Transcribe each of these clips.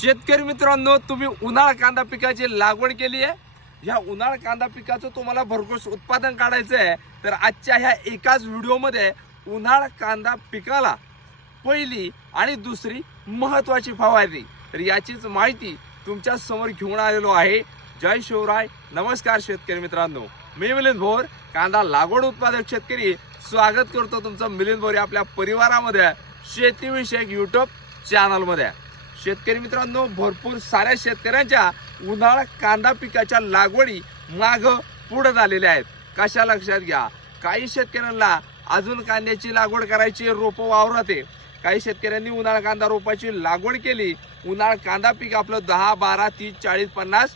शेतकरी मित्रांनो तुम्ही उन्हाळ कांदा पिकाची लागवड केली आहे. ह्या उन्हाळ कांदा पिकाचं तुम्हाला भरघोस उत्पादन काढायचं आहे. तर आजच्या ह्या एकाच व्हिडिओमध्ये उन्हाळ कांदा पिकाला पहिली आणि दुसरी महत्वाची फवारणी. तर याचीच माहिती तुमच्यासमोर घेऊन आलेलो आहे. जय शिवराय. नमस्कार शेतकरी मित्रांनो. मी मिलिंद भोर कांदा लागवड उत्पादक शेतकरी. स्वागत करतो तुमचं मिलिंद भोर या आपल्या परिवारामध्ये शेतीविषयक युट्यूब चॅनलमध्ये शेतकरी मित्रांनो भरपूर साऱ्या शेतकऱ्यांच्या उन्हाळा कांदा पिकाच्या लागवडी माग पुढे झालेल्या आहेत. कशा लक्षात घ्या काही शेतकऱ्यांना अजून कांद्याची लागवड करायची रोपं वावरात काही शेतकऱ्यांनी उन्हाळा कांदा रोपाची लागवड केली. उन्हाळा कांदा पीक आपलं दहा बारा तीस चाळीस पन्नास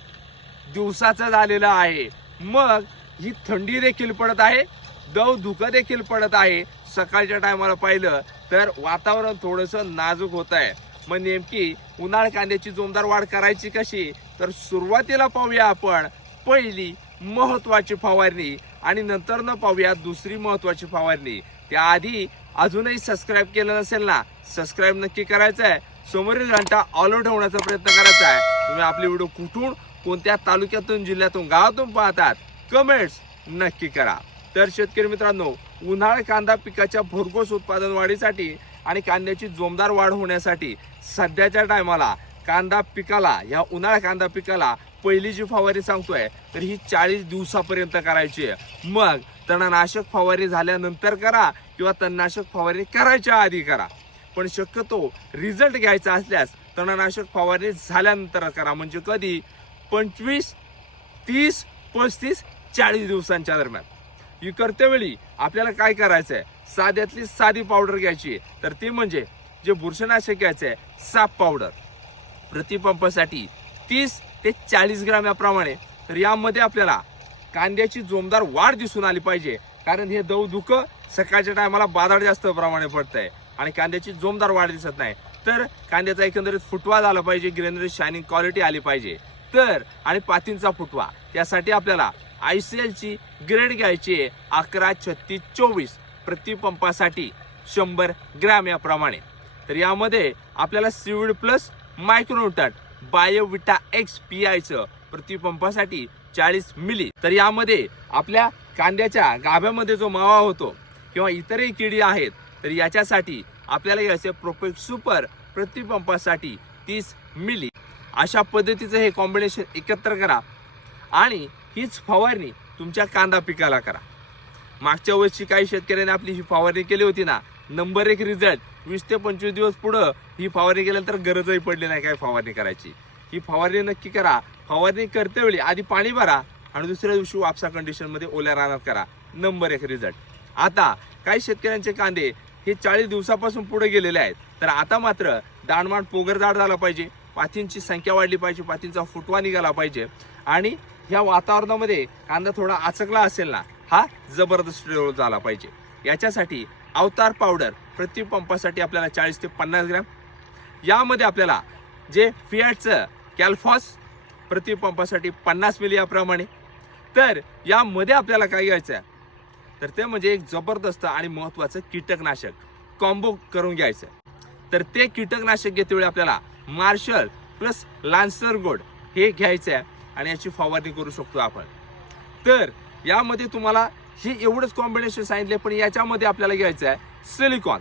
दिवसाचं झालेलं आहे. मग ही थंडी देखील पडत आहे दव धुकं देखील पडत आहे. सकाळच्या टायमाला पाहिलं तर वातावरण थोडंसं नाजूक होत आहे मग नेमकी उन्हाळ कांद्याची जोमदार वाढ करायची कशी? तर सुरुवातीला पाहूया आपण पहिली महत्वाची फवारणी आणि नंतर न पाहूया दुसरी महत्वाची फवारणी. त्याआधी अजूनही सबस्क्राईब केलं नसेल ना सबस्क्राईब नक्की करायचं आहे. समोरील घंटा ऑलो ठेवण्याचा प्रयत्न करायचा आहे. तुम्ही आपले व्हिडिओ कुठून कोणत्या तालुक्यातून जिल्ह्यातून गावातून पाहतात कमेंट्स नक्की करा. तर शेतकरी मित्रांनो उन्हाळ कांदा पिकाच्या भरघोस उत्पादन वाढीसाठी आणि कांद्याची जोमदार वाढ होण्यासाठी सध्याच्या टायमाला कांदा पिकाला या उन्हाळा कांदा पिकाला पहिली जी फवारणी सांगतोय तर ही चाळीस दिवसापर्यंत करायची आहे. मग तणनाशक फवारणी झाल्यानंतर करा किंवा तणनाशक फवारणी करायच्या आधी करा. पण शक्यतो रिझल्ट घ्यायचा असल्यास तणनाशक फवारणी झाल्यानंतर करा म्हणजे कधी? पंचवीस तीस पस्तीस चाळीस दिवसांच्या दरम्यान. ही करतेवेळी आपल्याला काय करायचं आहे साध्यातली साधी पावडर घ्यायची. तर ती म्हणजे जे बुरशीनाशक घ्यायचं आहे साप पावडर प्रतिपंपासाठी तीस ते चाळीस ग्राम याप्रमाणे. तर यामध्ये आपल्याला कांद्याची जोमदार वाढ दिसून आली पाहिजे. कारण हे दव दुखं सकाळच्या टायमाला बाजाड जास्त प्रमाणे पडत आहे आणि कांद्याची जोमदार वाढ दिसत नाही. तर कांद्याचा एकंदरीत फुटवा झाला पाहिजे ग्रेनरी शायनिंग क्वालिटी आली पाहिजे. तर आणि पातींचा फुटवा. त्यासाठी आपल्याला आय सी एलची ग्रेड घ्यायची आहे अकरा छत्तीस चोवीस. प्रतिपंपासाठी शंभर ग्रॅम याप्रमाणे. तर यामध्ये आपल्याला seaweed plus micronutrient Biovita X P आयचं प्रतिपंपासाठी चाळीस मिली. तर यामध्ये आपल्या कांद्याच्या गाभ्यामध्ये जो मावा होतो किंवा इतरही किडी आहेत तर याच्यासाठी आपल्याला याचे प्रोपेक्ट सुपर प्रतिपंपासाठी तीस मिली. अशा पद्धतीचं हे कॉम्बिनेशन एकत्र करा आणि हीच फवारणी तुमच्या कांदा पिकाला करा. मागच्या वर्षी काही शेतकऱ्यांनी आपली ही फवारणी केली होती ना नंबर एक रिझल्ट वीस ते पंचवीस दिवस पुढं ही फवारणी केल्यानंतर गरजही पडली नाही काय फवारणी करायची. ही फवारणी नक्की करा. फवारणी करते वेळी आधी पाणी भरा आणि दुसऱ्या दिवशी वापसा कंडिशनमध्ये ओल्या रानात करा. नंबर एक रिझल्ट आता काही शेतकऱ्यांचे कांदे हे चाळीस दिवसापासून पुढे गेलेले आहेत. तर आता मात्र दाणमाण पोगरदाड झाला पाहिजे. पातींची संख्या वाढली पाहिजे. पातींचा फुटवा निघाला पाहिजे. आणि ह्या वातावरणामध्ये कांदा थोडा आचकला असेल ना हा जबरदस्त प्रयोग झाला पाहिजे. याच्यासाठी अवतार पावडर प्रतिपंपासाठी आपल्याला चाळीस ते पन्नास ग्रॅम. यामध्ये आपल्याला जे फियाटचं कॅल्फॉस प्रतिपंपासाठी पन्नास मिली याप्रमाणे तर यामध्ये आपल्याला काय घ्यायचं आहे? तर ते म्हणजे एक जबरदस्त आणि महत्त्वाचं कीटकनाशक कॉम्बो करून घ्यायचं तर ते कीटकनाशक घेतेवेळी आपल्याला मार्शल प्लस लान्सर गोड हे घ्यायचं आहे आणि याची फवारणी करू शकतो आपण. तर यामध्ये तुम्हाला हे एवढंच कॉम्बिनेशन सांगितले पण याच्यामध्ये आपल्याला घ्यायचं आहे सिलिकॉन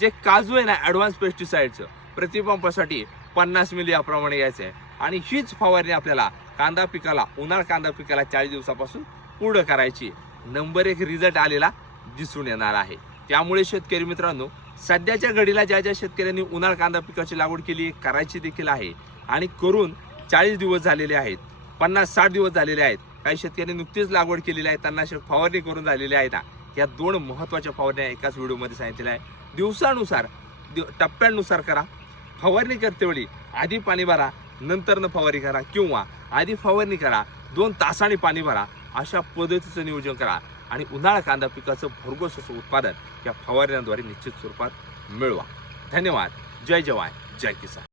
जे काजू आहे ना ॲडव्हान्स पेस्टिसाईडचं प्रतिपंपासाठी पन्नास मिली याप्रमाणे घ्यायचं आहे. आणि हीच फवारणी आपल्याला कांदा पिकाला उन्हाळ कांदा पिकाला चाळीस दिवसापासून पुढं करायची. नंबर एक रिझल्ट आलेला दिसून येणार आहे. त्यामुळे शेतकरी मित्रांनो सध्याच्या घडीला ज्या ज्या शेतकऱ्यांनी उन्हाळ कांदा पिकाची लागवड केली करायची देखील आहे. आणि करून चाळीस दिवस झालेले आहेत पन्नास साठ दिवस झालेले आहेत. काही शेतकऱ्यांनी नुकतीच लागवड केलेली आहे त्यांना फवारणी करून झालेली आहे. ना या दोन महत्त्वाच्या फवारण्या एकाच व्हिडिओमध्ये सांगितलेल्या आहे दिवसानुसार दिव- टप्प्यांनुसार करा. फवारणी करतेवेळी आधी पाणी भरा नंतरनं फवारणी करा किंवा आधी फवारणी करा दोन तासांनी पाणी भरा अशा पद्धतीचं नियोजन करा आणि उन्हाळा कांदा पिकाचं भरघोस असं उत्पादन या फवारण्यांद्वारे निश्चित स्वरूपात मिळवा. धन्यवाद. जय जवान. जय किसान.